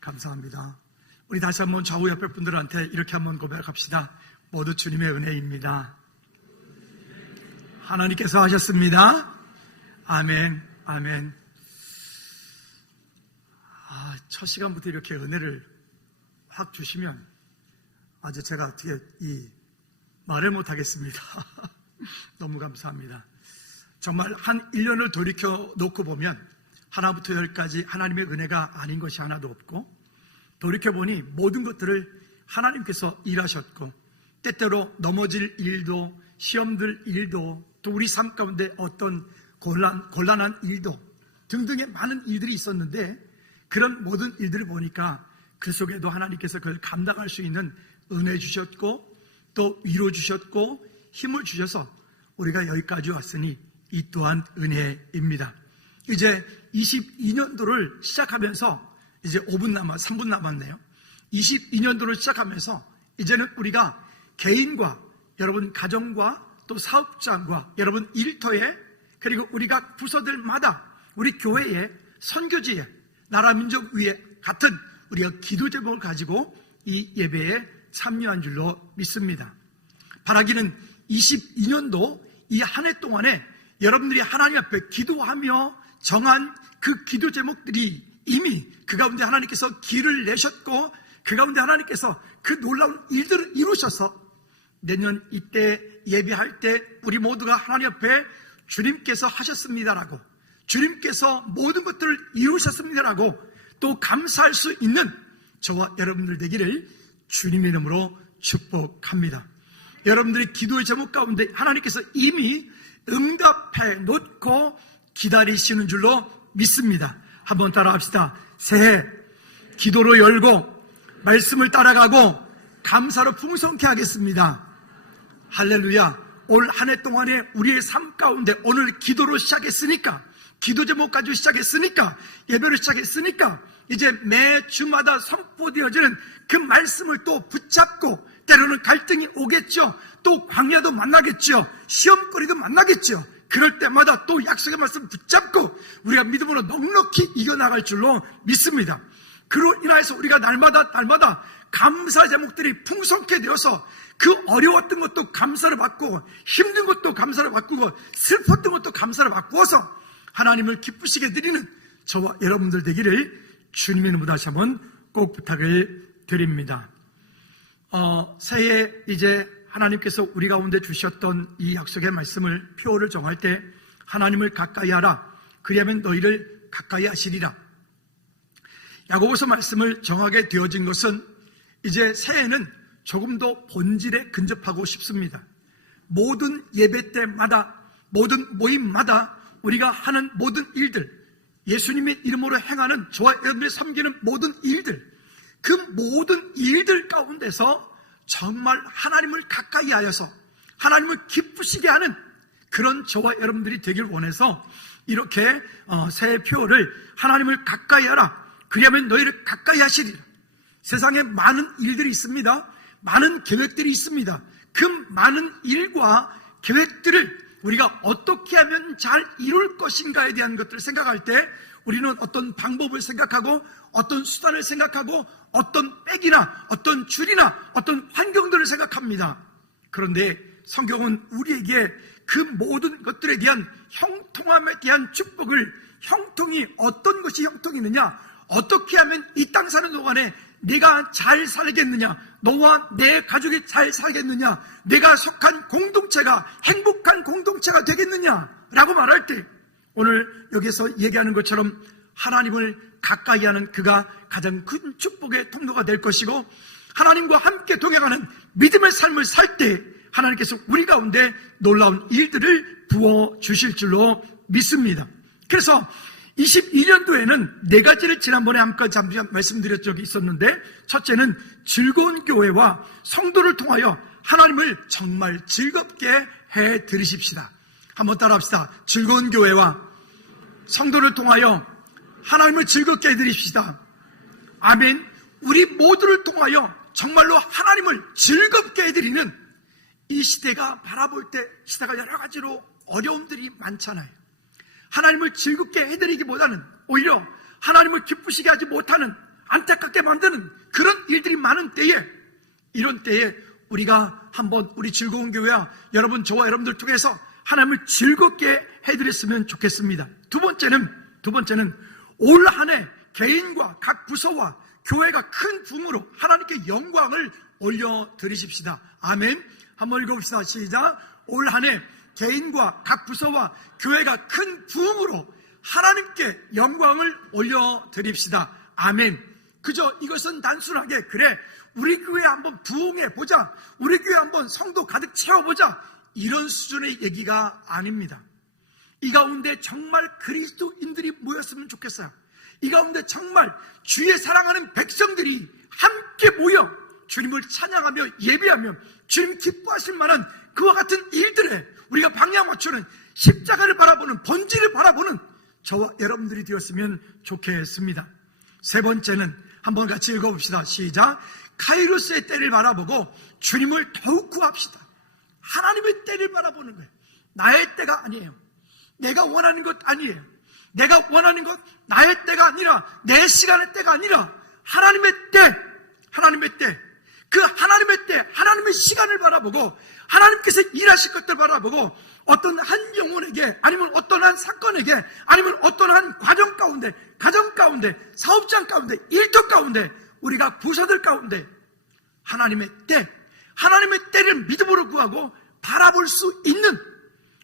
감사합니다. 우리 다시 한번 좌우 옆에 분들한테 이렇게 한번 고백합시다. 모두 주님의 은혜입니다. 하나님께서 하셨습니다. 아멘, 아멘. 첫 시간부터 이렇게 은혜를 확 주시면 아주 제가 어떻게 말을 못하겠습니다. 너무 감사합니다. 정말 한 1년을 돌이켜 놓고 보면 하나부터 열까지 하나님의 은혜가 아닌 것이 하나도 없고, 돌이켜보니 모든 것들을 하나님께서 일하셨고, 때때로 넘어질 일도, 시험들 일도, 또 우리 삶 가운데 어떤 곤란한 일도 등등의 많은 일들이 있었는데, 그런 모든 일들을 보니까 그 속에도 하나님께서 그걸 감당할 수 있는 은혜 주셨고, 또 위로 주셨고, 힘을 주셔서 우리가 여기까지 왔으니 이 또한 은혜입니다. 이제 22년도를 시작하면서 이제 3분 남았네요. 22년도를 시작하면서 이제는 우리가 개인과 여러분 가정과 또 사업장과 여러분 일터에, 그리고 우리가 부서들마다 우리 교회에, 선교지에, 나라 민족 위에 같은 우리가 기도 제목을 가지고 이 예배에 참여한 줄로 믿습니다. 바라기는 22년도 이 한 해 동안에 여러분들이 하나님 앞에 기도하며 정한 그 기도 제목들이 이미 그 가운데 하나님께서 길을 내셨고, 그 가운데 하나님께서 그 놀라운 일들을 이루셔서 내년 이때 예배할 때 우리 모두가 하나님 앞에 주님께서 하셨습니다라고, 주님께서 모든 것들을 이루셨습니다라고 또 감사할 수 있는 저와 여러분들 되기를 주님의 이름으로 축복합니다. 여러분들이 기도의 제목 가운데 하나님께서 이미 응답해 놓고 기다리시는 줄로 믿습니다. 한번 따라 합시다. 새해 기도로 열고 말씀을 따라가고 감사로 풍성케 하겠습니다. 할렐루야. 올 한 해 동안에 우리의 삶 가운데 오늘 기도로 시작했으니까, 기도 제목 가지고 시작했으니까, 예배를 시작했으니까 이제 매 주마다 선포되어지는 그 말씀을 또 붙잡고, 때로는 갈등이 오겠죠. 또 광야도 만나겠죠. 시험거리도 만나겠죠. 그럴 때마다 또 약속의 말씀 붙잡고 우리가 믿음으로 넉넉히 이겨나갈 줄로 믿습니다. 그로 인하여서 우리가 날마다 감사 제목들이 풍성케 되어서 그 어려웠던 것도 감사를 받고, 힘든 것도 감사를 바꾸고, 슬펐던 것도 감사를 바꾸어서 하나님을 기쁘시게 드리는 저와 여러분들 되기를 주님의 이름으로 다시 한번 꼭 부탁을 드립니다. 새해 이제 하나님께서 우리 가운데 주셨던 이 약속의 말씀을, 표를 정할 때 하나님을 가까이 하라, 그리하면 너희를 가까이 하시리라. 야고보서 말씀을 정하게 되어진 것은 이제 새해는 조금 더 본질에 근접하고 싶습니다. 모든 예배 때마다, 모든 모임마다 우리가 하는 모든 일들, 예수님의 이름으로 행하는 저와 여러분들이 섬기는 모든 일들, 그 모든 일들 가운데서 정말 하나님을 가까이 하여서 하나님을 기쁘시게 하는 그런 저와 여러분들이 되길 원해서 이렇게 새해 표를 하나님을 가까이 하라, 그리하면 너희를 가까이 하시리라. 세상에 많은 일들이 있습니다. 많은 계획들이 있습니다. 그 많은 일과 계획들을 우리가 어떻게 하면 잘 이룰 것인가에 대한 것들을 생각할 때 우리는 어떤 방법을 생각하고, 어떤 수단을 생각하고, 어떤 백이나 어떤 줄이나 어떤 환경들을 생각합니다. 그런데 성경은 우리에게 그 모든 것들에 대한 형통함에 대한 축복을, 형통이 어떤 것이 형통이느냐, 어떻게 하면 이 땅 사는 동안에 내가 잘 살겠느냐, 너와 내 가족이 잘 살겠느냐, 내가 속한 공동체가 행복한 공동체가 되겠느냐라고 말할 때 오늘 여기서 얘기하는 것처럼 하나님을 가까이 하는 그가 가장 큰 축복의 통로가 될 것이고, 하나님과 함께 동행하는 믿음의 삶을 살 때 하나님께서 우리 가운데 놀라운 일들을 부어주실 줄로 믿습니다. 그래서 22년도에는 4가지를 지난번에 잠시 말씀드렸 적이 있었는데, 첫째는 즐거운 교회와 성도를 통하여 하나님을 정말 즐겁게 해 드리십시다. 한번 따라 합시다. 즐거운 교회와 성도를 통하여 하나님을 즐겁게 해 드립시다. 아멘. 우리 모두를 통하여 정말로 하나님을 즐겁게 해드리는 이 시대가, 바라볼 때 시대가 여러 가지로 어려움들이 많잖아요. 하나님을 즐겁게 해드리기보다는 오히려 하나님을 기쁘시게 하지 못하는, 안타깝게 만드는 그런 일들이 많은 때에, 이런 때에 우리가 한번 우리 즐거운 교회와 여러분, 저와 여러분들 통해서 하나님을 즐겁게 해드렸으면 좋겠습니다. 두 번째는 올 한 해 개인과 각 부서와 교회가 큰 부흥으로 하나님께 영광을 올려드리십시다. 아멘. 한번 읽어봅시다. 시작. 올 한 해 개인과 각 부서와 교회가 큰 부흥으로 하나님께 영광을 올려드립시다. 아멘. 그저 이것은 단순하게 그래 우리 교회 한번 부흥해보자, 우리 교회 한번 성도 가득 채워보자, 이런 수준의 얘기가 아닙니다. 이 가운데 정말 그리스도인들이 모였으면 좋겠어요. 이 가운데 정말 주의 사랑하는 백성들이 함께 모여 주님을 찬양하며 예배하며 주님 기뻐하실 만한 그와 같은 일들에 우리가 방향 맞추는, 십자가를 바라보는, 번지를 바라보는 저와 여러분들이 되었으면 좋겠습니다. 세 번째는 한번 같이 읽어봅시다. 시작. 카이로스의 때를 바라보고 주님을 더욱 구합시다. 하나님의 때를 바라보는 거예요. 나의 때가 아니에요. 내가 원하는 것 아니에요. 내가 원하는 것, 나의 때가 아니라, 내 시간의 때가 아니라 하나님의 때, 하나님의 때, 그 하나님의 때, 하나님의 시간을 바라보고 하나님께서 일하실 것들 바라보고 어떤 한 영혼에게, 아니면 어떤 한 사건에게, 아니면 어떤 한 과정 가운데, 가정 가운데, 사업장 가운데, 일터 가운데, 우리가 부서들 가운데 하나님의 때, 하나님의 때를 믿음으로 구하고 바라볼 수 있는,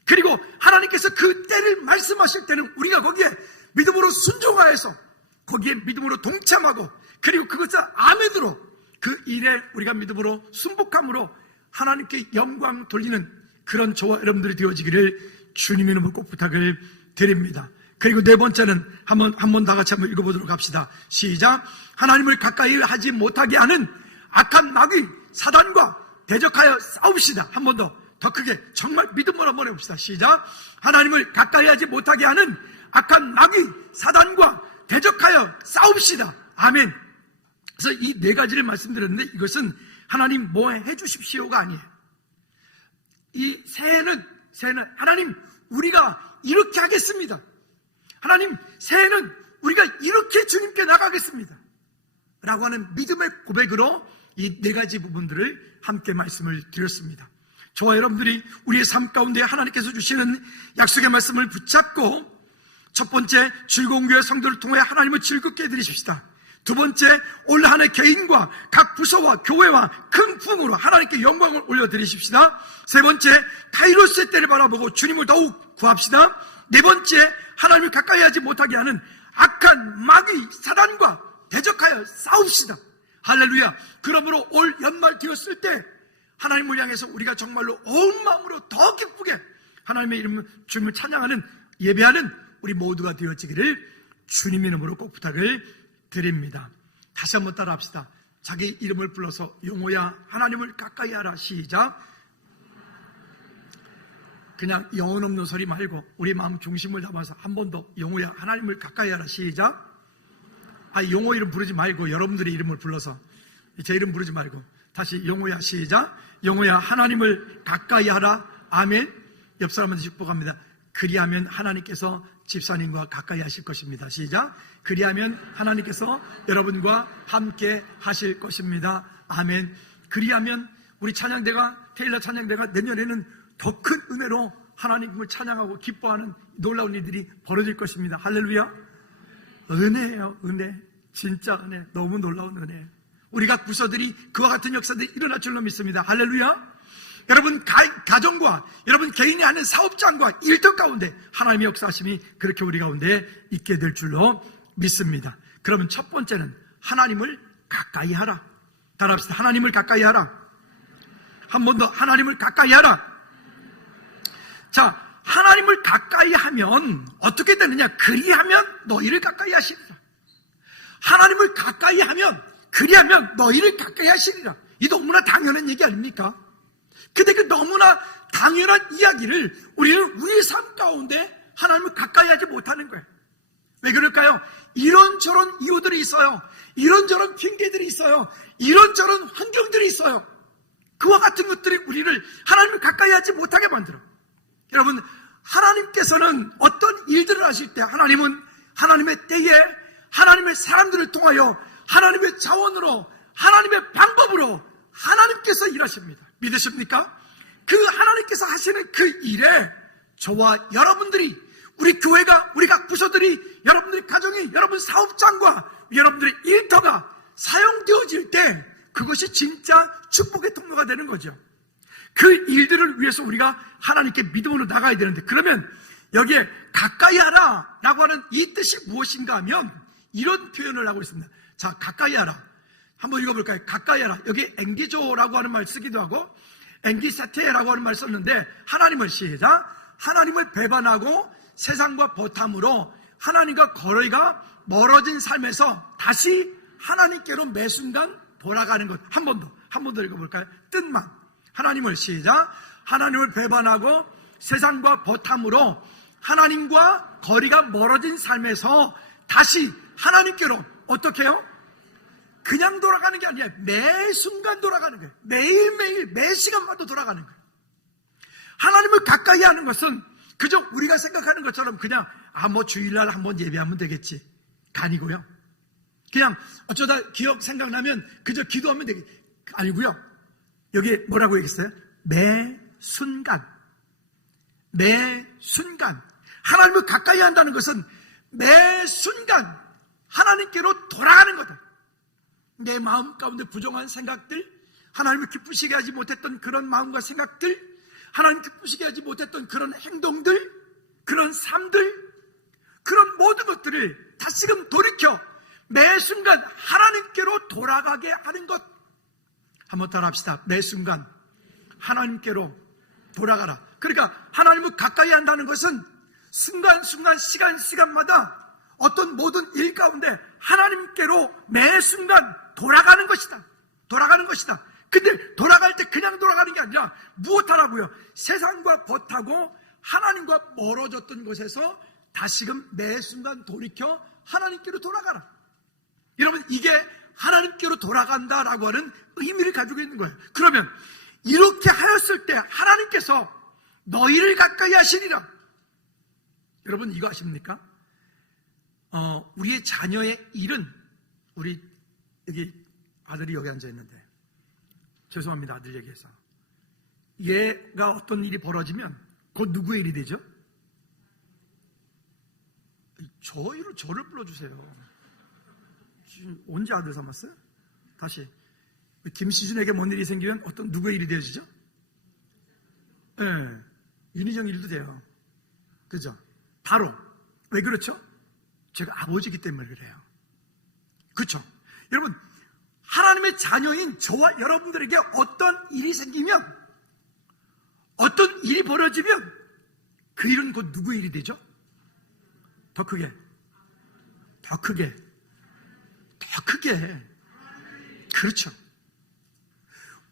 그리고 하나님께서 그 때를 말씀하실 때는 우리가 거기에 믿음으로 순종하여서 거기에 믿음으로 동참하고, 그리고 그것을 아멘으로 그 일에 우리가 믿음으로 순복함으로 하나님께 영광 돌리는 그런 저와 여러분들이 되어지기를 주님의 이름으로 꼭 부탁을 드립니다. 그리고 네 번째는 한번 다 같이 한번 읽어보도록 합시다. 시작. 하나님을 가까이 하지 못하게 하는 악한 마귀 사단과 대적하여 싸웁시다. 한 번 더 크게 정말 믿음으로 한번 해봅시다. 시작. 하나님을 가까이 하지 못하게 하는 악한 마귀 사단과 대적하여 싸웁시다. 아멘. 그래서 이 네 가지를 말씀드렸는데, 이것은 하나님 뭐 해주십시오가 아니에요. 이 새해는 하나님 우리가 이렇게 하겠습니다. 하나님 새해는 우리가 이렇게 주님께 나가겠습니다 라고 하는 믿음의 고백으로 이 네 가지 부분들을 함께 말씀을 드렸습니다. 저와 여러분들이 우리의 삶 가운데 하나님께서 주시는 약속의 말씀을 붙잡고, 첫 번째, 즐거운 교회 성도를 통해 하나님을 즐겁게 해드리십시다. 두 번째, 올 한 해 개인과 각 부서와 교회와 큰 부흥으로 하나님께 영광을 올려드리십시다. 세 번째, 카이로스의 때를 바라보고 주님을 더욱 구합시다. 네 번째, 하나님을 가까이 하지 못하게 하는 악한 마귀 사단과 대적하여 싸웁시다. 할렐루야. 그러므로 올 연말 되었을 때 하나님을 향해서 우리가 정말로 온 마음으로 더 기쁘게 하나님의 이름을, 주님을 찬양하는, 예배하는 우리 모두가 되어지기를 주님의 이름으로 꼭 부탁을 드립니다. 다시 한번 따라합시다. 자기 이름을 불러서 용호야 하나님을 가까이 하라. 시작. 그냥 영혼 없는 소리 말고 우리 마음 중심을 담아서 한 번 더 용호야 하나님을 가까이 하라. 시작. 용호 이름 부르지 말고 여러분들의 이름을 불러서, 제 이름 부르지 말고 다시 용호야. 시작. 용호야 하나님을 가까이 하라. 아멘. 옆 사람한테 축복합니다. 그리하면 하나님께서 집사님과 가까이 하실 것입니다. 시작. 그리하면 하나님께서 여러분과 함께 하실 것입니다. 아멘. 그리하면 우리 찬양대가, 테일러 찬양대가 내년에는 더 큰 은혜로 하나님을 찬양하고 기뻐하는 놀라운 일들이 벌어질 것입니다. 할렐루야. 은혜예요. 은혜. 진짜 은혜. 너무 놀라운 은혜. 우리 각 부서들이 그와 같은 역사들이 일어날 줄로 믿습니다. 할렐루야. 여러분 가정과 여러분 개인이 하는 사업장과 일터 가운데 하나님의 역사하심이 그렇게 우리 가운데 있게 될 줄로 믿습니다. 그러면 첫 번째는 하나님을 가까이 하라. 따라합시다. 하나님을 가까이 하라. 한 번 더. 하나님을 가까이 하라. 자, 하나님을 가까이 하면 어떻게 되느냐? 그리하면 너희를 가까이 하시리라. 하나님을 가까이 하면, 그리하면 너희를 가까이 하시리라. 이 너무나 당연한 얘기 아닙니까? 근데 그 너무나 당연한 이야기를 우리는 우리의 삶 가운데 하나님을 가까이 하지 못하는 거예요. 왜 그럴까요? 이런저런 이유들이 있어요. 이런저런 핑계들이 있어요. 이런저런 환경들이 있어요. 그와 같은 것들이 우리를 하나님을 가까이 하지 못하게 만들어. 여러분, 하나님께서는 어떤 일들을 하실 때 하나님은 하나님의 때에 하나님의 사람들을 통하여 하나님의 자원으로 하나님의 방법으로 하나님께서 일하십니다. 믿으십니까? 그 하나님께서 하시는 그 일에 저와 여러분들이, 우리 교회가, 우리 각 부서들이, 여러분들의 가정이, 여러분 사업장과 여러분들의 일터가 사용되어질 때 그것이 진짜 축복의 통로가 되는 거죠. 그 일들을 위해서 우리가 하나님께 믿음으로 나가야 되는데, 그러면 여기에 가까이 하라 라고 하는 이 뜻이 무엇인가 하면 이런 표현을 하고 있습니다. 자, 가까이 하라. 한번 읽어볼까요? 가까이 하라. 여기 앵기조라고 하는 말 쓰기도 하고 앵기세테라고 하는 말 썼는데, 하나님을 시작. 하나님을 배반하고 세상과 버탐으로 하나님과 거리가 멀어진 삶에서 다시 하나님께로 매 순간 돌아가는 것. 한 번 더 읽어볼까요? 뜻만. 하나님을 시작. 하나님을 배반하고 세상과 버탐으로 하나님과 거리가 멀어진 삶에서 다시 하나님께로 어떻게 해요? 그냥 돌아가는 게 아니라 매 순간 돌아가는 거예요. 매일매일 매 시간마다 돌아가는 거예요. 하나님을 가까이 하는 것은 그저 우리가 생각하는 것처럼 그냥 뭐 주일날 한번 예배하면 되겠지 가 아니고요. 그냥 어쩌다 기억 생각나면 그저 기도하면 되겠지 아니고요. 여기 뭐라고 얘기했어요? 매 순간. 매 순간. 하나님을 가까이 한다는 것은 매 순간 하나님께로 돌아가는 거다. 내 마음 가운데 부정한 생각들, 하나님을 기쁘시게 하지 못했던 그런 마음과 생각들, 하나님 기쁘시게 하지 못했던 그런 행동들, 그런 삶들, 그런 모든 것들을 다시금 돌이켜 매 순간 하나님께로 돌아가게 하는 것. 한번 따라 합시다. 매 순간 하나님께로 돌아가라. 그러니까 하나님을 가까이 한다는 것은 순간순간 시간마다 어떤 모든 일 가운데 하나님께로 매 순간 돌아가는 것이다. 돌아가는 것이다. 근데 돌아갈 때 그냥 돌아가는 게 아니라 무엇하라고요? 세상과 벗하고 하나님과 멀어졌던 곳에서 다시금 매 순간 돌이켜 하나님께로 돌아가라. 여러분, 이게 하나님께로 돌아간다라고 하는 의미를 가지고 있는 거예요. 그러면 이렇게 하였을 때 하나님께서 너희를 가까이 하시리라. 여러분, 이거 아십니까? 우리의 자녀의 일은, 우리 여기 아들이 여기 앉아 있는데, 죄송합니다, 아들 얘기해서. 얘가 어떤 일이 벌어지면 곧 누구의 일이 되죠? 저를 불러주세요. 지금 언제 아들 삼았어요? 다시. 김시준에게 뭔 일이 생기면 어떤 누구의 일이 되어지죠? 네, 윤희정 일도 돼요. 그죠? 바로. 왜 그렇죠? 제가 아버지이기 때문에 그래요. 그렇죠? 여러분, 하나님의 자녀인 저와 여러분들에게 어떤 일이 생기면, 어떤 일이 벌어지면 그 일은 곧 누구의 일이 되죠? 더 크게. 그렇죠.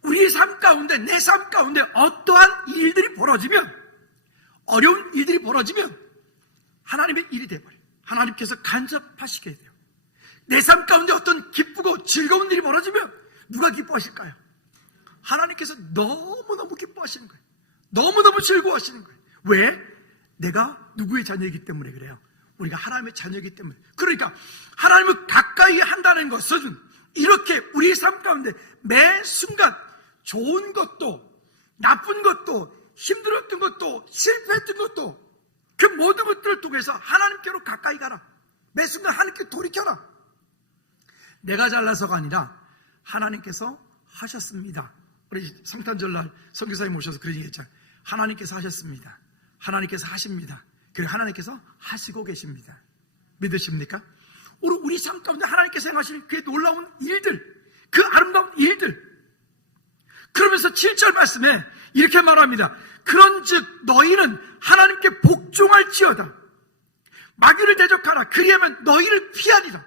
우리의 삶 가운데, 내 삶 가운데 어떠한 일들이 벌어지면, 어려운 일들이 벌어지면 하나님의 일이 되어버려요. 하나님께서 간섭하시게 돼요. 내 삶 가운데 어떤 기쁘고 즐거운 일이 벌어지면 누가 기뻐하실까요? 하나님께서 너무너무 기뻐하시는 거예요. 너무너무 즐거워하시는 거예요. 왜? 내가 누구의 자녀이기 때문에 그래요. 우리가 하나님의 자녀이기 때문에. 그러니까 하나님을 가까이 한다는 것은 이렇게 우리의 삶 가운데 매 순간 좋은 것도 나쁜 것도 힘들었던 것도 실패했던 것도 그 모든 것들을 통해서 하나님께로 가까이 가라. 매 순간 하나님께 돌이켜라. 내가 잘나서가 아니라 하나님께서 하셨습니다. 우리 성탄절날 선교사님 모셔서 그런 얘기 했잖아요. 하나님께서 하셨습니다. 하나님께서 하십니다. 그리고 하나님께서 하시고 계십니다. 믿으십니까? 우리 삶 가운데 하나님께서 행하실 그 놀라운 일들, 그 아름다운 일들. 그러면서 7절 말씀에 이렇게 말합니다. 그런즉 너희는 하나님께 복종할지어다. 마귀를 대적하라. 그리하면 너희를 피하리라.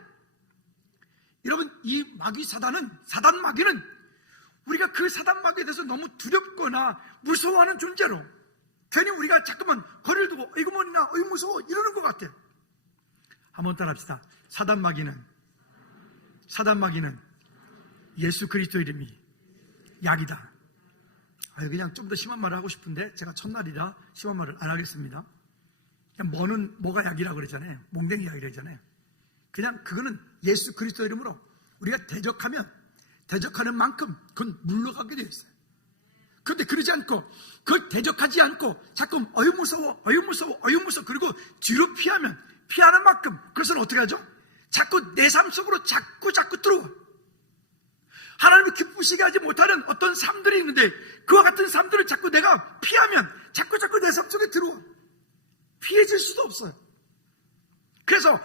여러분, 이 마귀 사단 마귀는 우리가 그 사단 마귀에 대해서 너무 두렵거나 무서워하는 존재로 괜히 우리가 자꾸만 거리를 두고 이거 뭐냐, 이거 무서워 이러는 것 같아요. 한번 따라합시다. 사단 마귀는 예수 그리스도 이름이 약이다. 그냥 좀 더 심한 말을 하고 싶은데 제가 첫날이라 심한 말을 안 하겠습니다. 그냥 뭐가 약이라고 그러잖아요. 몽댕이 약이라고 그러잖아요. 그냥 그거는 예수 그리스도 이름으로 우리가 대적하는 만큼 그건 물러가게 되어 있어요. 그런데 그러지 않고, 그걸 대적하지 않고 자꾸 어유 무서워 그리고 뒤로 피하는 만큼 그것은 어떻게 하죠? 자꾸 내 삶 속으로 자꾸 들어와. 하나님이 기쁘시게 하지 못하는 어떤 삶들이 있는데 그와 같은 삶들을 자꾸 내가 피하면 자꾸 내 삶 속에 들어와. 피해질 수도 없어요. 그래서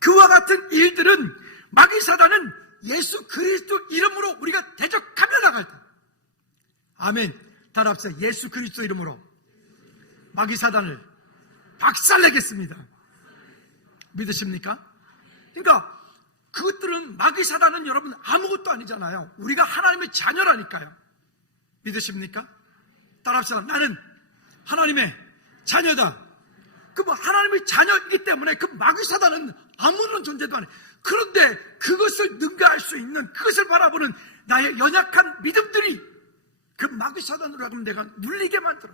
그와 같은 일들은 마귀 사단은 예수 그리스도 이름으로 우리가 대적하며 나갈 때, 아멘. 따라합시다. 예수 그리스도 이름으로 마귀 사단을 박살내겠습니다. 믿으십니까? 그러니까 그것들은, 마귀 사단은 여러분 아무것도 아니잖아요. 우리가 하나님의 자녀라니까요. 믿으십니까? 따라합시다. 나는 하나님의 자녀다. 그 하나님의 자녀이기 때문에 그 마귀 사단은 아무런 존재도 아니에요. 그런데 그것을 능가할 수 있는, 그것을 바라보는 나의 연약한 믿음들이 그 마귀 사단으로 하면 내가 눌리게 만들어.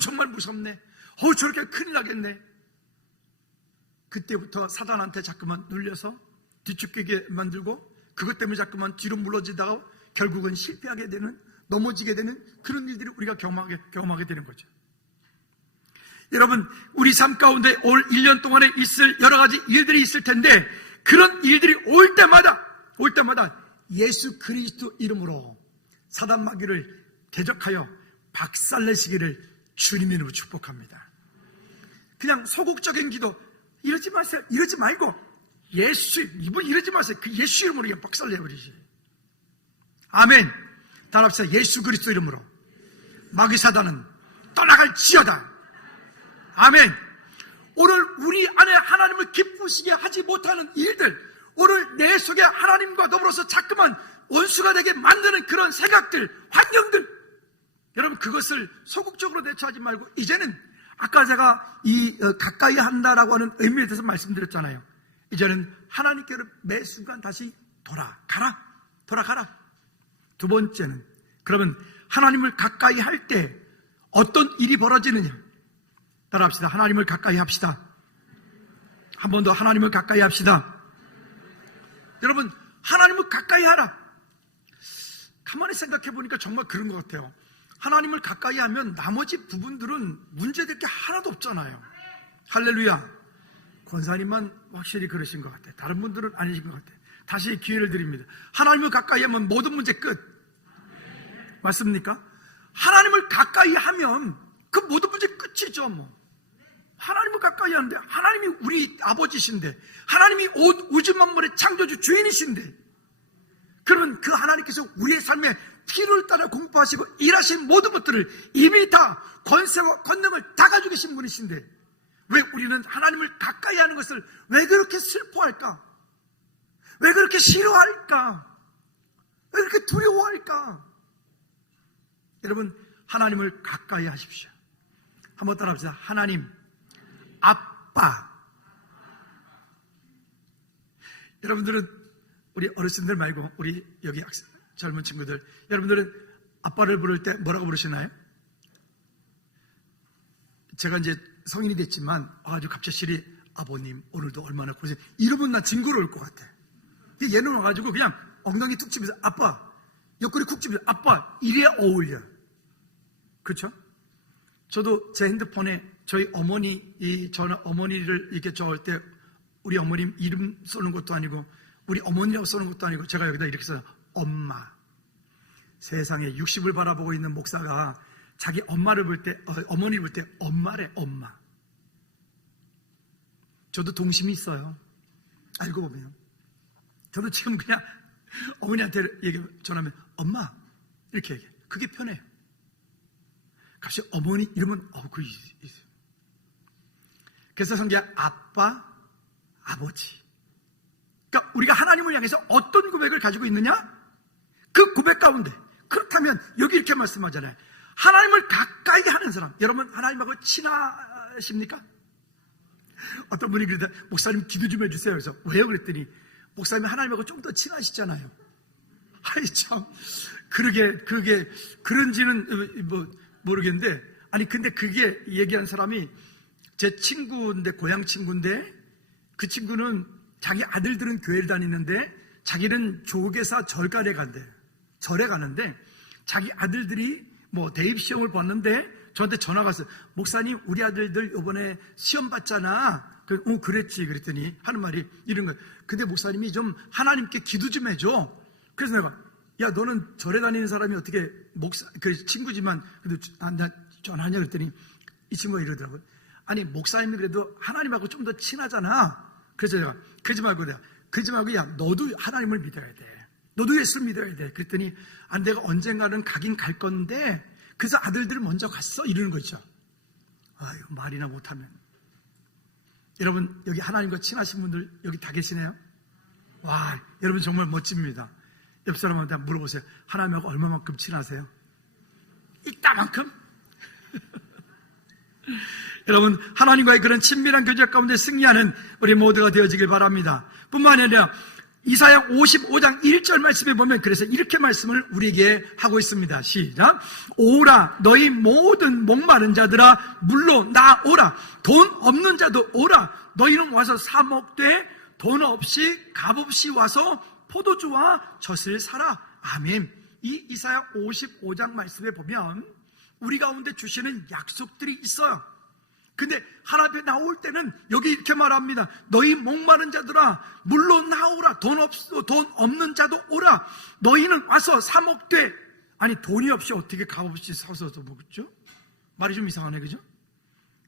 정말 무섭네. 저렇게 큰일 나겠네. 그때부터 사단한테 자꾸만 눌려서 뒤축기게 만들고, 그것 때문에 자꾸만 뒤로 물러지다가 결국은 실패하게 되는, 넘어지게 되는 그런 일들이 우리가 경험하게 되는 거죠. 여러분, 우리 삶 가운데 올 1년 동안에 있을 여러 가지 일들이 있을 텐데, 그런 일들이 올 때마다 예수 그리스도 이름으로 사단 마귀를 대적하여 박살내시기를 주님의 이름으로 축복합니다. 그냥 소극적인 기도, 이러지 마세요. 이러지 말고 이분 이러지 마세요. 그 예수 이름으로 그냥 박살내버리지. 아멘. 따라합시다. 예수 그리스도 이름으로 마귀 사단은 떠나갈지어다. 아멘. 오늘 우리 안에 하나님을 기쁘시게 하지 못하는 일들, 오늘 내 속에 하나님과 더불어서 자꾸만 원수가 되게 만드는 그런 생각들, 환경들, 여러분 그것을 소극적으로 대처하지 말고, 이제는 아까 제가 가까이 한다라고 하는 의미에 대해서 말씀드렸잖아요. 이제는 하나님께로 매 순간 다시 돌아가라. 두 번째는, 그러면 하나님을 가까이 할 때 어떤 일이 벌어지느냐? 따라합시다. 하나님을 가까이 합시다. 한 번 더 하나님을 가까이 합시다. 여러분, 하나님을 가까이 하라. 가만히 생각해 보니까 정말 그런 것 같아요. 하나님을 가까이 하면 나머지 부분들은 문제될 게 하나도 없잖아요. 할렐루야. 권사님만 확실히 그러신 것 같아요. 다른 분들은 아니신 것 같아요. 다시 기회를 드립니다. 하나님을 가까이 하면 모든 문제 끝. 맞습니까? 하나님을 가까이 하면 그 모든 문제 끝이죠. 하나님을 가까이 하는데, 하나님이 우리 아버지신데, 하나님이 온 우주 만물의 창조주 주인이신데, 그러면 그 하나님께서 우리의 삶에 피를 따라 공부하시고 일하신 모든 것들을 이미 다 권세와 권능을 다 가지고 계신 분이신데, 왜 우리는 하나님을 가까이 하는 것을 왜 그렇게 슬퍼할까? 왜 그렇게 싫어할까? 왜 그렇게 두려워할까? 여러분, 하나님을 가까이 하십시오. 한번 따라합시다. 하나님, 아빠. 여러분들은, 우리 어르신들 말고 우리 여기 젊은 친구들, 여러분들은 아빠를 부를 때 뭐라고 부르시나요? 제가 이제 성인이 됐지만 아주 갑작스레 아버님 오늘도 얼마나 고생, 이러면 나 징그러울 것 같아. 얘는 와가지고 그냥 엉덩이 툭 치면서 아빠, 옆구리 쿡 치면서 아빠, 이래야 어울려. 그렇죠? 저도 제 핸드폰에 저희 어머니, 저는 어머니를 이렇게 적을 때 우리 어머님 이름 써는 것도 아니고 우리 어머니라고 써는 것도 아니고 제가 여기다 이렇게 써요. 엄마. 세상에 60을 바라보고 있는 목사가 자기 엄마를 볼 때, 어머니를 볼 때 엄마래, 엄마. 저도 동심이 있어요. 알고 보면. 저도 지금 그냥 어머니한테 전하면 엄마 이렇게 얘기해. 그게 편해요. 갑자기 어머니 이러면 그래서 성경 아빠, 아버지. 그러니까 우리가 하나님을 향해서 어떤 고백을 가지고 있느냐? 그 고백 가운데, 그렇다면 여기 이렇게 말씀하잖아요. 하나님을 가까이 하는 사람. 여러분 하나님하고 친하십니까? 어떤 분이 그러다 목사님 기도 좀 해주세요. 그래서 왜요? 그랬더니 목사님이 하나님하고 좀 더 친하시잖아요. 아이 참, 그게 그런지는 모르겠는데, 아니 근데 그게 얘기한 사람이 제 친구인데, 고향 친구인데, 그 친구는 자기 아들들은 교회를 다니는데 자기는 조계사 절에 가는데 자기 아들들이 뭐 대입시험을 봤는데 저한테 전화가 왔어요. 목사님, 우리 아들들 이번에 시험 봤잖아. 그랬지. 그랬더니 하는 말이 이런 거예요. 근데 목사님이 좀 하나님께 기도 좀 해줘. 그래서 내가, 야, 너는 절에 다니는 사람이 어떻게 친구지만 그래도 나 전화하냐 그랬더니 이 친구가 이러더라고요. 아니, 목사님이 그래도 하나님하고 좀 더 친하잖아. 그래서 내가 그러지 말고 야, 너도 하나님을 믿어야 돼. 너도 예수를 믿어야 돼. 그랬더니 내가 언젠가는 가긴 갈 건데 그래서 아들들을 먼저 갔어. 이러는 거 있죠. 아유, 말이나 못하면. 여러분, 여기 하나님과 친하신 분들 여기 다 계시네요? 와, 여러분 정말 멋집니다. 옆 사람한테 물어보세요. 하나님하고 얼마만큼 친하세요? 이따만큼? 여러분, 하나님과의 그런 친밀한 교제 가운데 승리하는 우리 모두가 되어지길 바랍니다. 뿐만 아니라 이사야 55장 1절 말씀에 보면 그래서 이렇게 말씀을 우리에게 하고 있습니다. 시작. 오라, 너희 모든 목마른 자들아 물로 나오라. 돈 없는 자도 오라. 너희는 와서 사 먹되 돈 없이 값없이 와서 포도주와 젖을 사라. 아멘. 이 이사야 55장 말씀에 보면 우리 가운데 주시는 약속들이 있어요. 근데 하나님 앞에 나올 때는 여기 이렇게 말합니다. 너희 목마른 자들아 물로 나오라. 돈 없는 자도 오라. 너희는 와서 사 먹되. 아니, 돈이 없이 어떻게 값없이 사서 먹죠? 말이 좀 이상하네, 그죠?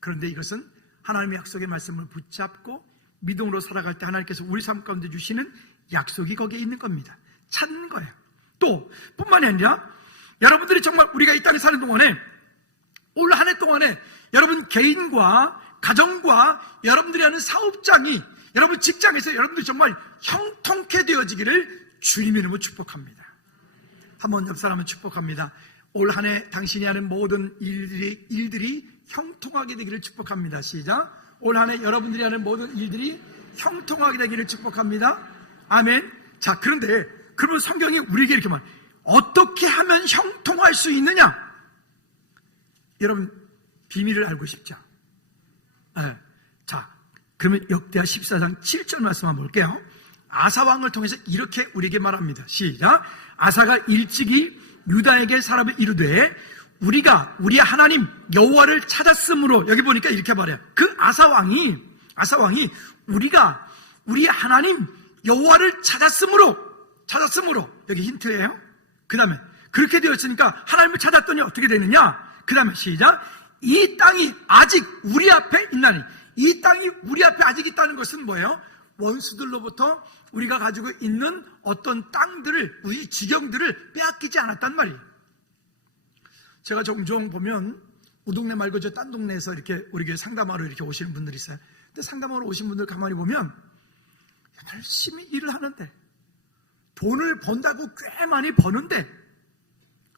그런데 이것은 하나님의 약속의 말씀을 붙잡고 믿음으로 살아갈 때 하나님께서 우리 삶 가운데 주시는 약속이 거기에 있는 겁니다. 찾는 거예요. 또 뿐만이 아니라 여러분들이 정말 우리가 이 땅에 사는 동안에 올 한 해 동안에 여러분 개인과 가정과 여러분들이 하는 사업장이 여러분 직장에서 여러분들이 정말 형통케 되어지기를 주님의 이름으로 축복합니다. 한번 옆 사람은 축복합니다. 올 한 해 당신이 하는 모든 일들이 형통하게 되기를 축복합니다. 시작. 올 한 해 여러분들이 하는 모든 일들이 형통하게 되기를 축복합니다. 아멘. 자, 그런데 그러면 성경이 우리에게 이렇게 말해요. 어떻게 하면 형통할 수 있느냐? 여러분 비밀을 알고 싶죠? 네. 자, 그러면 역대하 14장 7절 말씀 한번 볼게요. 아사왕을 통해서 이렇게 우리에게 말합니다. 시작. 아사가 일찍이 유다에게 사람을 이르되 우리가 우리 하나님 여호와를 찾았으므로. 여기 보니까 이렇게 말해요. 그 아사왕이 우리가 우리 하나님 여호와를 찾았으므로. 여기 힌트예요. 그 다음에 그렇게 되었으니까 하나님을 찾았더니 어떻게 되느냐? 그 다음에 시작. 이 땅이 아직 우리 앞에 있나니. 이 땅이 우리 앞에 아직 있다는 것은 뭐예요? 원수들로부터 우리가 가지고 있는 어떤 땅들을, 우리 지경들을 빼앗기지 않았단 말이에요. 제가 종종 보면 우동네 말고 저 딴 동네에서 이렇게 우리 교회 상담하러 이렇게 오시는 분들이 있어요. 근데 상담하러 오신 분들 가만히 보면 열심히 일을 하는데 돈을 번다고 꽤 많이 버는데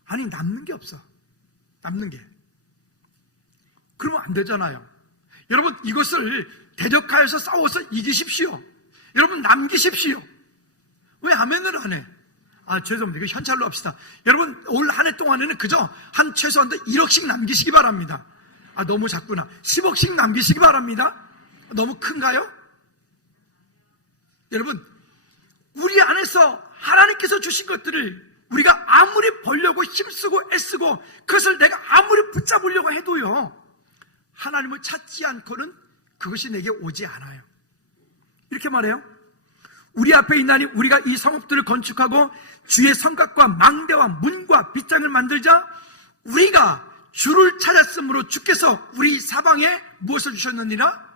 아니 남는 게 없어. 남는 게. 그러면 안 되잖아요. 여러분 이것을 대적하여서 싸워서 이기십시오. 여러분 남기십시오. 왜 아멘을 안 해? 죄송합니다. 이거 현찰로 합시다. 여러분 올 한 해 동안에는 그저 한 최소한 1억씩 남기시기 바랍니다. 너무 작구나. 10억씩 남기시기 바랍니다. 너무 큰가요? 여러분 우리 안에서 하나님께서 주신 것들을 우리가 아무리 벌려고 힘쓰고 애쓰고 그것을 내가 아무리 붙잡으려고 해도요, 하나님을 찾지 않고는 그것이 내게 오지 않아요. 이렇게 말해요. 우리 앞에 있나니 우리가 이 성읍들을 건축하고 주의 성곽과 망대와 문과 빗장을 만들자. 우리가 주를 찾았으므로 주께서 우리 사방에 무엇을 주셨느니라?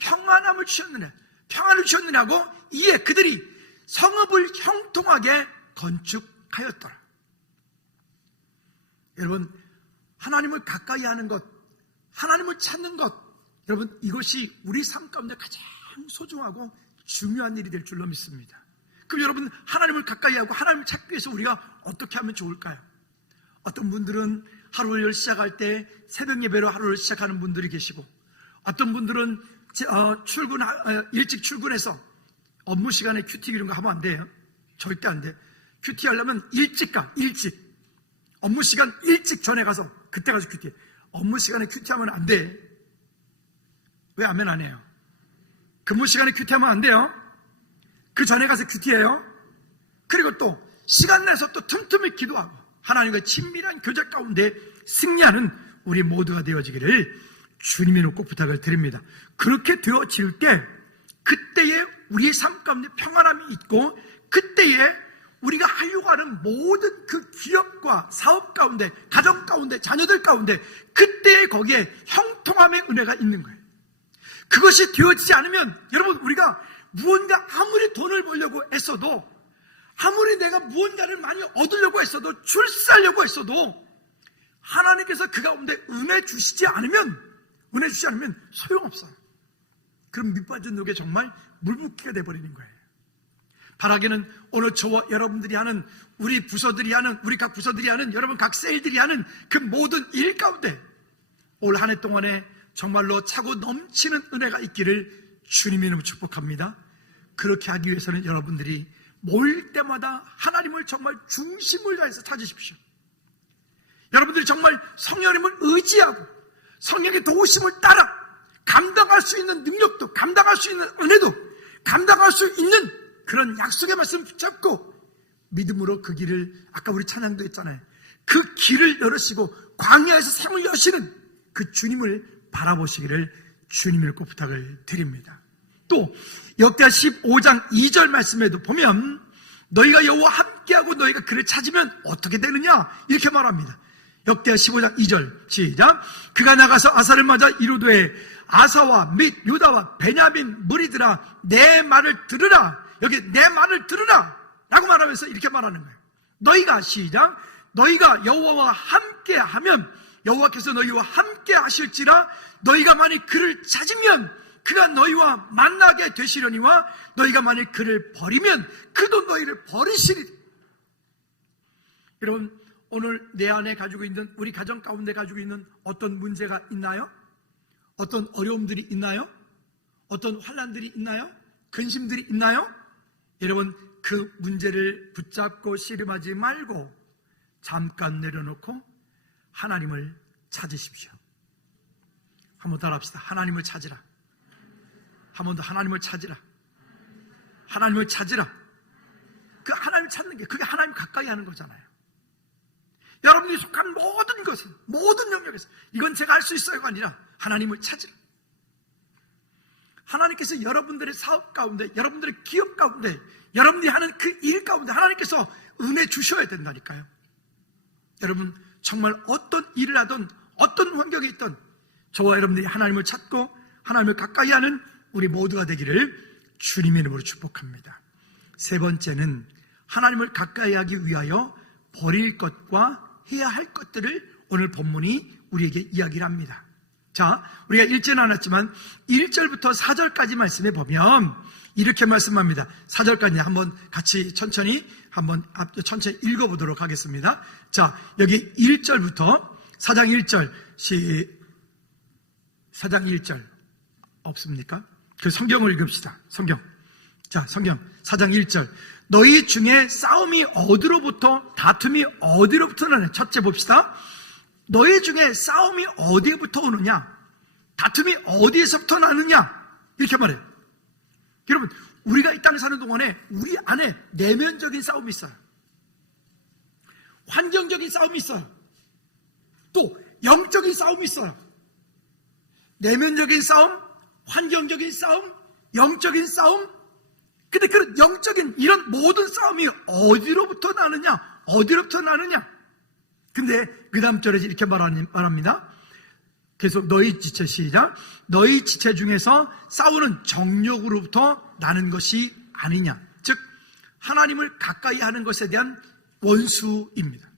평안함을 주셨느냐. 평안을 주셨느냐고. 이에 그들이 성읍을 형통하게 건축하였더라. 여러분 하나님을 가까이 하는 것, 하나님을 찾는 것, 여러분 이것이 우리 삶 가운데 가장 소중하고 중요한 일이 될 줄로 믿습니다. 그럼 여러분 하나님을 가까이 하고 하나님을 찾기 위해서 우리가 어떻게 하면 좋을까요? 어떤 분들은 하루를 시작할 때 새벽 예배로 하루를 시작하는 분들이 계시고, 어떤 분들은 일찍 출근해서 업무 시간에 큐티 이런 거 하면 안 돼요. 절대 안 돼. 큐티 하려면 일찍 가. 일찍. 업무 시간 일찍 전에 가서 그때 가서 큐티. 업무 시간에 큐티하면 안 돼. 왜 아멘 안 해요? 근무 시간에 큐티하면 안 돼요. 그 전에 가서 큐티해요. 그리고 또 시간 내서 또 틈틈이 기도하고 하나님과 친밀한 교제 가운데 승리하는 우리 모두가 되어지기를 주님의 이름으로 꼭 부탁을 드립니다. 그렇게 되어질 때 그때에 우리의 삶 가운데 평안함이 있고, 그때에 우리가 하려고 하는 모든 그 기업과 사업 가운데, 가정 가운데, 자녀들 가운데 그때에 거기에 형통함의 은혜가 있는 거예요. 그것이 되어지지 않으면 여러분, 우리가 무언가 아무리 돈을 벌려고 애써도, 아무리 내가 무언가를 많이 얻으려고 했어도, 출세하려고 했어도 하나님께서 그 가운데 은혜 주시지 않으면 소용없어요. 그럼 밑빠진 녹에 정말 물붓기가 돼버리는 거예요. 바라기는 오늘 저와 여러분들이 하는, 우리 부서들이 하는, 우리 각 부서들이 하는, 여러분 각 셀들이 하는 그 모든 일 가운데 올 한 해 동안에 정말로 차고 넘치는 은혜가 있기를 주님의 이름으로 축복합니다. 그렇게 하기 위해서는 여러분들이 모일 때마다 하나님을 정말 중심을 다해서 찾으십시오. 여러분들이 정말 성령님을 의지하고 성령의 도우심을 따라 감당할 수 있는 능력도, 감당할 수 있는 은혜도, 감당할 수 있는 그런 약속의 말씀 붙잡고 믿음으로 그 길을, 아까 우리 찬양도 했잖아요. 그 길을 열으시고 광야에서 샘을 여시는 그 주님을 바라보시기를 주님을 꼭 부탁을 드립니다. 또 역대하 15장 2절 말씀에도 보면 너희가 여호와 함께하고 너희가 그를 찾으면 어떻게 되느냐 이렇게 말합니다. 역대하 15장 2절 시작. 그가 나가서 아사를 맞아 이르되 아사와 및 유다와 베냐민 무리들아 내 말을 들으라. 여기 내 말을 들으라 라고 말하면서 이렇게 말하는 거예요. 너희가 시작. 너희가 여호와와 함께하면 여호와께서 너희와 함께 하실지라. 너희가 만일 그를 찾으면 그가 너희와 만나게 되시려니와 너희가 만일 그를 버리면 그도 너희를 버리시리라. 여러분, 오늘 내 안에 가지고 있는, 우리 가정 가운데 가지고 있는 어떤 문제가 있나요? 어떤 어려움들이 있나요? 어떤 환난들이 있나요? 근심들이 있나요? 여러분, 그 문제를 붙잡고 씨름하지 말고 잠깐 내려놓고 하나님을 찾으십시오. 한번 따라합시다. 하나님을 찾으라. 한 번 더, 하나님을 찾으라. 하나님을 찾으라. 그 하나님을 찾는 게, 그게 하나님 가까이 하는 거잖아요. 여러분이 속한 모든 것은, 모든 영역에서 이건 제가 할 수 있어요가 아니라 하나님을 찾으라. 하나님께서 여러분들의 사업 가운데, 여러분들의 기업 가운데, 여러분들이 하는 그 일 가운데 하나님께서 은혜 주셔야 된다니까요. 여러분, 정말 어떤 일을 하든 어떤 환경에 있든 저와 여러분들이 하나님을 찾고 하나님을 가까이 하는 우리 모두가 되기를 주님의 이름으로 축복합니다. 세 번째는 하나님을 가까이 하기 위하여 버릴 것과 해야 할 것들을 오늘 본문이 우리에게 이야기를 합니다. 자, 우리가 읽지는 않았지만 1절부터 4절까지 말씀해 보면 이렇게 말씀합니다. 4절까지 한번 같이 천천히 읽어보도록 하겠습니다. 자, 여기 1절부터 4장 1절, 4장 1절 없습니까? 그 성경을 읽읍시다. 성경. 자, 성경 4장 1절. 너희 중에 싸움이 어디로부터, 다툼이 어디로부터 나느냐. 첫째 봅시다. 너희 중에 싸움이 어디부터 오느냐, 다툼이 어디에서부터 나느냐, 이렇게 말해요. 여러분, 우리가 이 땅에 사는 동안에 우리 안에 내면적인 싸움이 있어요. 환경적인 싸움이 있어요. 또 영적인 싸움이 있어요. 내면적인 싸움, 환경적인 싸움, 영적인 싸움. 근데 그런 영적인 이런 모든 싸움이 어디로부터 나느냐, 어디로부터 나느냐. 근데 그 다음 절에 이렇게 말합니다. 계속 너희 지체, 시작. 너희 지체 중에서 싸우는 정욕으로부터 나는 것이 아니냐. 즉 하나님을 가까이 하는 것에 대한 원수입니다.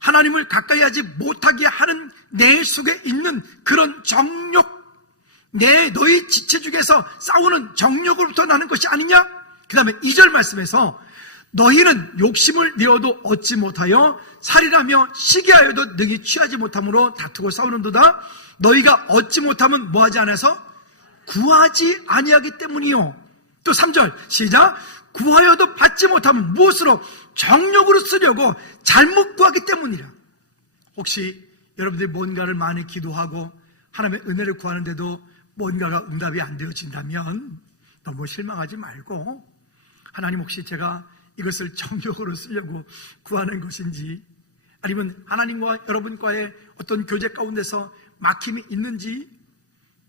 하나님을 가까이 하지 못하게 하는 내 속에 있는 그런 정욕, 너희 지체 중에서 싸우는 정욕으로부터 나는 것이 아니냐. 그 다음에 2절 말씀에서 너희는 욕심을 내어도 얻지 못하여 살인하며 시기하여도 능히 취하지 못함으로 다투고 싸우는도다. 너희가 얻지 못하면 뭐하지 않아서 구하지 아니하기 때문이요. 또 3절 시작. 구하여도 받지 못하면 무엇으로? 정욕으로 쓰려고 잘못 구하기 때문이라. 혹시 여러분들이 뭔가를 많이 기도하고 하나님의 은혜를 구하는데도 뭔가가 응답이 안 되어진다면 너무 실망하지 말고 하나님 혹시 제가 이것을 정욕으로 쓰려고 구하는 것인지, 아니면 하나님과 여러분과의 어떤 교제 가운데서 막힘이 있는지,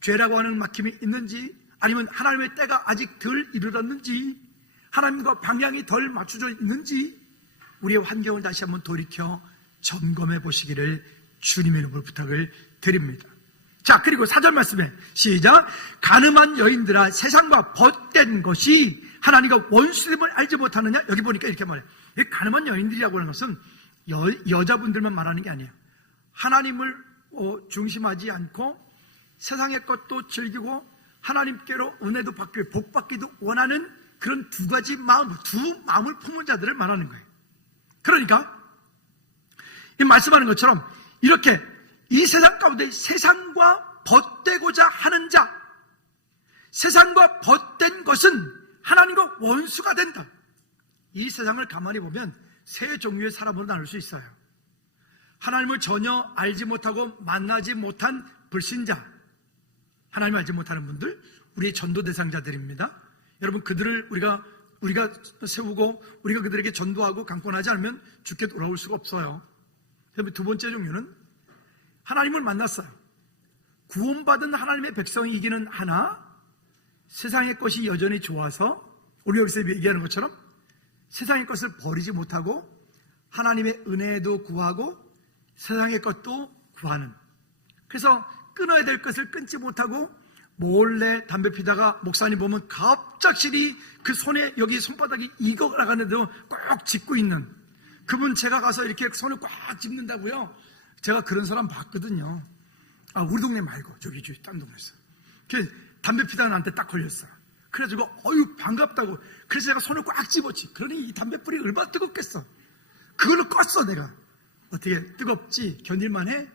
죄라고 하는 막힘이 있는지, 아니면 하나님의 때가 아직 덜 이르렀는지, 하나님과 방향이 덜 맞춰져 있는지, 우리의 환경을 다시 한번 돌이켜 점검해 보시기를 주님의 이름으로 부탁을 드립니다. 자, 그리고 4절 말씀에 시작. 가늠한 여인들아, 세상과 벗된 것이 하나님과 원수됨을 알지 못하느냐? 여기 보니까 이렇게 말해요. 이 가늠한 여인들이라고 하는 것은 여자분들만 말하는 게 아니에요. 하나님을 중심하지 않고 세상의 것도 즐기고 하나님께로 은혜도 받고 복 받기도 원하는 그런 두 마음을 품은 자들을 말하는 거예요. 그러니까 이 말씀하는 것처럼 이렇게 이 세상 가운데 세상과 벗되고자 하는 자, 세상과 벗된 것은 하나님과 원수가 된다. 이 세상을 가만히 보면 세 종류의 사람으로 나눌 수 있어요. 하나님을 전혀 알지 못하고 만나지 못한 불신자, 하나님을 알지 못하는 분들, 우리의 전도 대상자들입니다. 여러분, 그들을 우리가 세우고 우리가 그들에게 전도하고 강권하지 않으면 주께 돌아올 수가 없어요. 두 번째 종류는 하나님을 만났어요. 구원받은 하나님의 백성이기는 하나 세상의 것이 여전히 좋아서, 우리 여기서 얘기하는 것처럼 세상의 것을 버리지 못하고 하나님의 은혜도 구하고 세상의 것도 구하는, 그래서 끊어야 될 것을 끊지 못하고 몰래 담배 피다가 목사님 보면 갑작스레 그 손에 여기 손바닥이 익어나가는데도 꼭 짚고 있는 그분, 제가 가서 이렇게 손을 꽉 짚는다고요. 제가 그런 사람 봤거든요. 우리 동네 말고 저기 딴 동네에서 담배 피다가 나한테 딱 걸렸어. 그래가지고 어유 반갑다고, 그래서 제가 손을 꽉 집었지. 그러니 이 담배불이 얼마나 뜨겁겠어. 그걸로 껐어. 내가 어떻게 뜨겁지? 견딜만 해?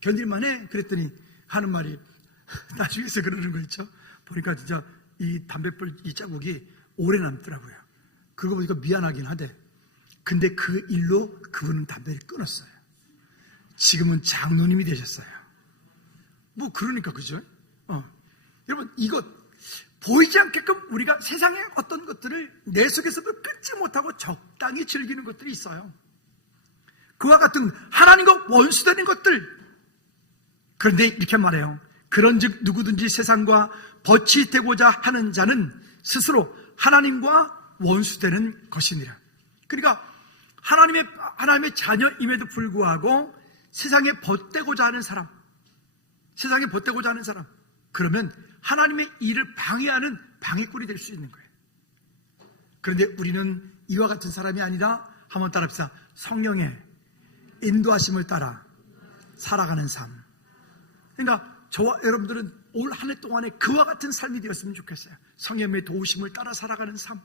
그랬더니 하는 말이, 나중에서 그러는 거 있죠. 보니까 진짜 이 담배불 이 자국이 오래 남더라고요. 그거 보니까 미안하긴 하대. 근데 그 일로 그분은 담배를 끊었어요. 지금은 장로님이 되셨어요. 뭐 그러니까, 그죠? 여러분, 이것 보이지 않게끔 우리가 세상의 어떤 것들을 내 속에서도 끊지 못하고 적당히 즐기는 것들이 있어요. 그와 같은 하나님과 원수되는 것들. 그런데 이렇게 말해요. 그런즉 누구든지 세상과 벗이 되고자 하는 자는 스스로 하나님과 원수되는 것이니라. 그러니까 하나님의 자녀임에도 불구하고 세상에 벗되고자 하는 사람, 그러면 하나님의 일을 방해하는 방해꾼이 될 수 있는 거예요. 그런데 우리는 이와 같은 사람이 아니라, 한번 따라합시다. 성령의 인도하심을 따라 살아가는 삶. 그러니까 저와 여러분들은 올 한 해 동안에 그와 같은 삶이 되었으면 좋겠어요. 성령의 도우심을 따라 살아가는 삶.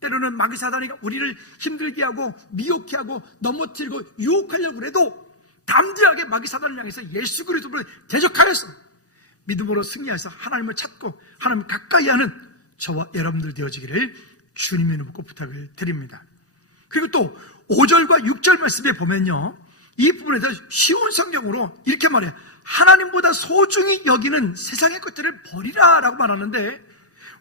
때로는 마귀 사단이 우리를 힘들게 하고 미혹해 하고 넘어뜨리고 유혹하려고 해도 담대하게 마귀 사단을 향해서 예수 그리스도를 대적하여서 믿음으로 승리해서 하나님을 찾고 하나님을 가까이 하는 저와 여러분들 되어지기를 주님의 이름으로 부탁을 드립니다. 그리고 또 5절과 6절 말씀에 보면요, 이 부분에서 쉬운 성경으로 이렇게 말해요. 하나님보다 소중히 여기는 세상의 것들을 버리라 라고 말하는데,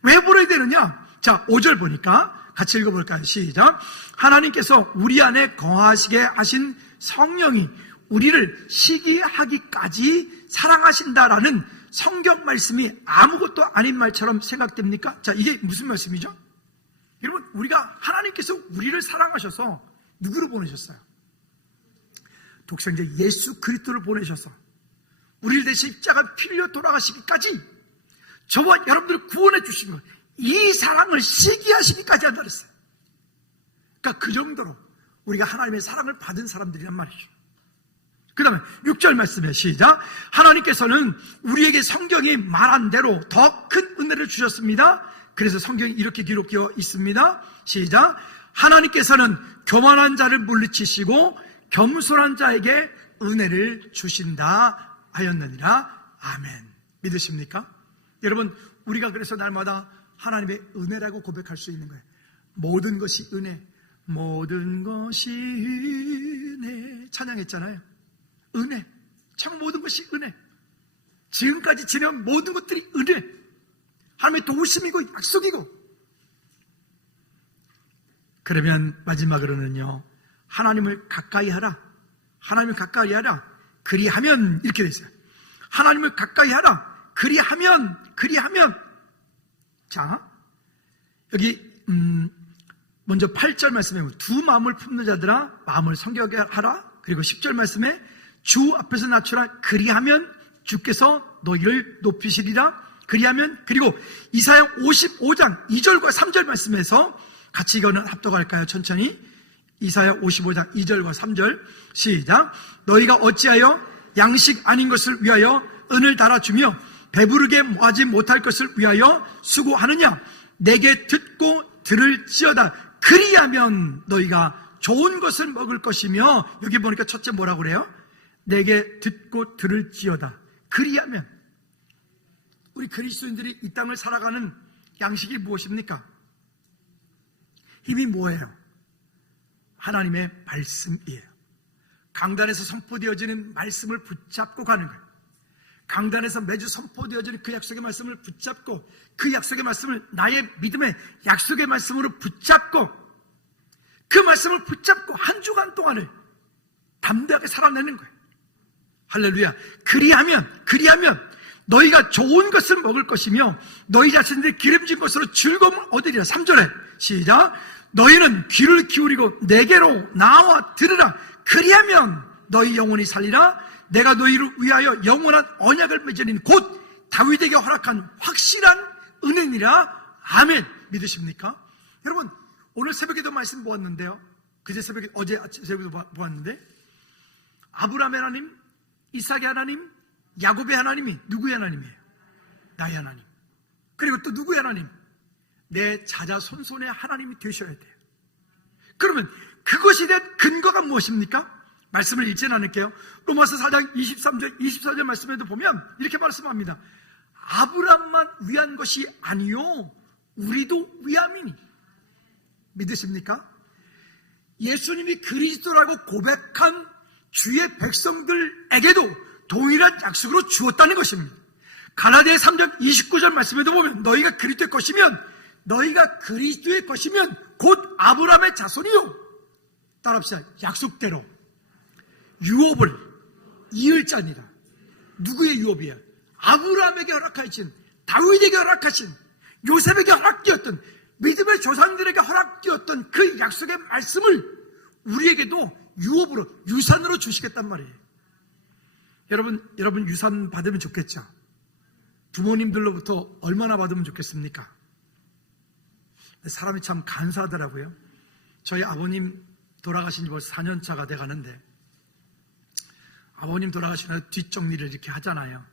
왜 버려야 되느냐? 자, 5절 보니까 같이 읽어볼까요? 시작. 하나님께서 우리 안에 거하시게 하신 성령이 우리를 시기하기까지 사랑하신다라는 성경 말씀이 아무것도 아닌 말처럼 생각됩니까? 자, 이게 무슨 말씀이죠? 여러분, 우리가 하나님께서 우리를 사랑하셔서 누구를 보내셨어요? 독생자 예수 그리스도를 보내셔서 우리를 대신 십자가 피 흘려 돌아가시기까지 저와 여러분들을 구원해 주시고 이 사랑을 시기하시기까지 한다 그랬어요. 그러니까 그 정도로 우리가 하나님의 사랑을 받은 사람들이란 말이죠. 그 다음에 6절 말씀에 시작. 하나님께서는 우리에게 성경이 말한 대로 더 큰 은혜를 주셨습니다. 그래서 성경이 이렇게 기록되어 있습니다. 시작. 하나님께서는 교만한 자를 물리치시고 겸손한 자에게 은혜를 주신다 하였느니라. 아멘. 믿으십니까? 여러분, 우리가 그래서 날마다 하나님의 은혜라고 고백할 수 있는 거예요. 모든 것이 은혜, 모든 것이 은혜 찬양했잖아요. 은혜, 참 모든 것이 은혜. 지금까지 지내온 모든 것들이 은혜, 하나님의 도우심이고 약속이고. 그러면 마지막으로는요, 하나님을 가까이 하라. 하나님을 가까이 하라. 그리하면 이렇게 돼 있어요. 하나님을 가까이 하라. 그리하면. 자, 여기 먼저 8절 말씀에 두 마음을 품는 자들아 마음을 성결하게 하라. 그리고 10절 말씀에 주 앞에서 낮추라. 그리하면 주께서 너희를 높이시리라. 그리하면, 그리고 이사야 55장 2절과 3절 말씀에서 같이 이거는 합독할까요? 천천히. 이사야 55장 2절과 3절 시작. 너희가 어찌하여 양식 아닌 것을 위하여 은을 달아주며 배부르게 모하지 못할 것을 위하여 수고하느냐. 내게 듣고 들을지어다. 그리하면 너희가 좋은 것을 먹을 것이며, 여기 보니까 첫째 뭐라고 그래요? 내게 듣고 들을지어다. 그리하면. 우리 그리스도인들이 이 땅을 살아가는 양식이 무엇입니까? 힘이 뭐예요? 하나님의 말씀이에요. 강단에서 선포되어지는 말씀을 붙잡고 가는 거예요. 강단에서 매주 선포되어지는 그 약속의 말씀을 붙잡고, 그 약속의 말씀을 나의 믿음의 약속의 말씀으로 붙잡고, 그 말씀을 붙잡고 한 주간 동안을 담대하게 살아내는 거예요. 할렐루야. 그리하면 너희가 좋은 것을 먹을 것이며 너희 자신들이 기름진 것으로 즐거움을 얻으리라. 3절에 시작. 너희는 귀를 기울이고 내게로 나와 들으라. 그리하면 너희 영혼이 살리라. 내가 너희를 위하여 영원한 언약을 맺으니 곧 다윗에게 허락한 확실한 은혜니라. 아멘. 믿으십니까? 여러분, 오늘 새벽에도 말씀 보았는데요, 어제 새벽에도 보았는데, 아브라함의 하나님, 이삭의 하나님, 야곱의 하나님이 누구의 하나님이에요? 나의 하나님. 그리고 또 누구의 하나님? 내 자자손손의 하나님이 되셔야 돼요. 그러면 그것에 대한 근거가 무엇입니까? 말씀을 읽지 않을게요. 로마서 4장 23절 24절 말씀에도 보면 이렇게 말씀합니다. 아브라함만 위한 것이 아니요 우리도 위함이니. 믿으십니까? 예수님이 그리스도라고 고백한 주의 백성들에게도 동일한 약속으로 주었다는 것입니다. 갈라디아 3장 29절 말씀에도 보면 너희가 그리스도의 것이면 곧 아브라함의 자손이요. 따라합시다. 약속대로 유업을 이을 자니라. 누구의 유업이야? 아브라함에게 허락하신, 다윗에게 허락하신, 요셉에게 허락되었던, 믿음의 조상들에게 허락되었던 그 약속의 말씀을 우리에게도 유업으로, 유산으로 주시겠단 말이에요. 여러분 유산 받으면 좋겠죠? 부모님들로부터 얼마나 받으면 좋겠습니까? 사람이 참 간사하더라고요. 저희 아버님 돌아가신 지 벌써 4년 차가 돼 가는데, 아버님 돌아가시면 뒷정리를 이렇게 하잖아요.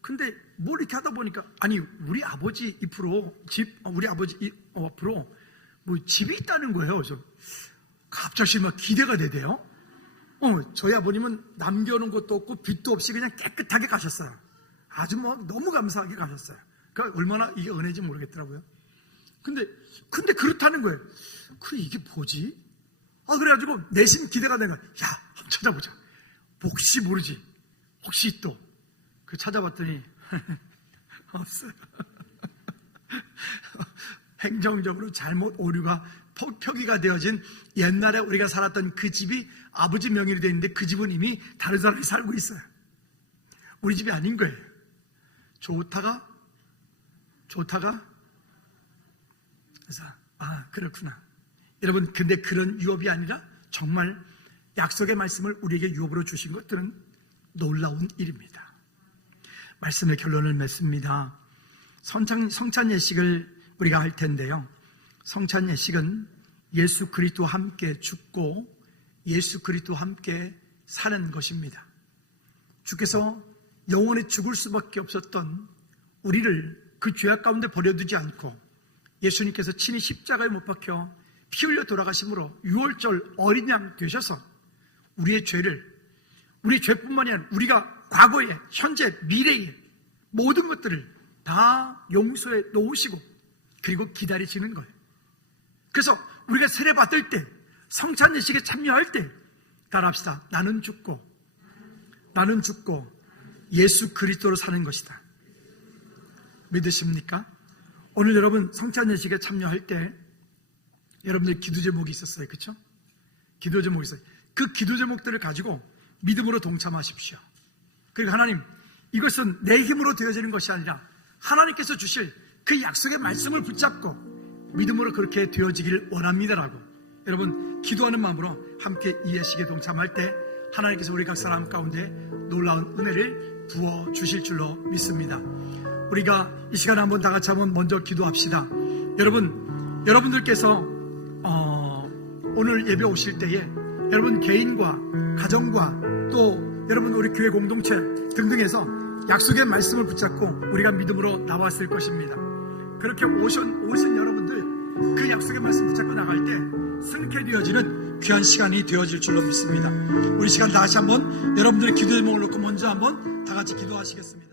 근데 뭘 이렇게 하다 보니까, 아니, 우리 아버지 앞으로 뭐 집이 있다는 거예요. 그래서 갑자기 막 기대가 되대요. 저희 아버님은 남겨놓은 것도 없고 빚도 없이 그냥 깨끗하게 가셨어요. 아주 너무 감사하게 가셨어요. 그러니까 얼마나 이게 은혜인지 모르겠더라고요. 근데 그렇다는 거예요. 그래, 이게 뭐지? 그래가지고 내심 기대가 되는 거야. 야, 한번 찾아보자. 혹시 모르지. 혹시 또 찾아봤더니 없어요. 행정적으로 잘못 오류가 표기가 되어진 옛날에 우리가 살았던 그 집이 아버지 명의로 되어 있는데 그 집은 이미 다른 사람이 살고 있어요. 우리 집이 아닌 거예요. 좋다가 그래서 그렇구나. 여러분, 근데 그런 유업이 아니라 정말 약속의 말씀을 우리에게 유업으로 주신 것들은 놀라운 일입니다. 말씀의 결론을 맺습니다. 성찬 예식을 우리가 할 텐데요, 성찬 예식은 예수 그리스도와 함께 죽고 예수 그리스도와 함께 사는 것입니다. 주께서 영원히 죽을 수밖에 없었던 우리를 그 죄악 가운데 버려두지 않고 예수님께서 친히 십자가에 못 박혀 피 흘려 돌아가심으로 6월절 어린 양 되셔서 우리의 죄뿐만이 아니라 우리가 과거에, 현재, 미래에 모든 것들을 다 용서해 놓으시고 그리고 기다리시는 거예요. 그래서 우리가 세례 받을 때, 성찬 예식에 참여할 때 따라합시다. 나는 죽고 예수 그리스도로 사는 것이다. 믿으십니까? 오늘 여러분 성찬 예식에 참여할 때 여러분들 기도 제목이 있었어요. 그렇죠? 기도 제목이 있어요. 그 기도 제목들을 가지고 믿음으로 동참하십시오. 그리고 하나님, 이것은 내 힘으로 되어지는 것이 아니라 하나님께서 주실 그 약속의 말씀을 붙잡고 믿음으로 그렇게 되어지길 원합니다라고 여러분 기도하는 마음으로 함께 이 예식에 동참할 때 하나님께서 우리 각 사람 가운데 놀라운 은혜를 부어주실 줄로 믿습니다. 우리가 이 시간에 한번 다 같이 한번 먼저 기도합시다. 여러분들께서 오늘 예배 오실 때에 여러분 개인과 가정과 또 여러분 우리 교회 공동체 등등에서 약속의 말씀을 붙잡고 우리가 믿음으로 나왔을 것입니다. 그렇게 오신 여러분들 그 약속의 말씀 붙잡고 나갈 때 승케 되어지는 귀한 시간이 되어질 줄로 믿습니다. 우리 시간 다시 한번 여러분들의 기도 제목을 놓고 먼저 한번 다 같이 기도하시겠습니다.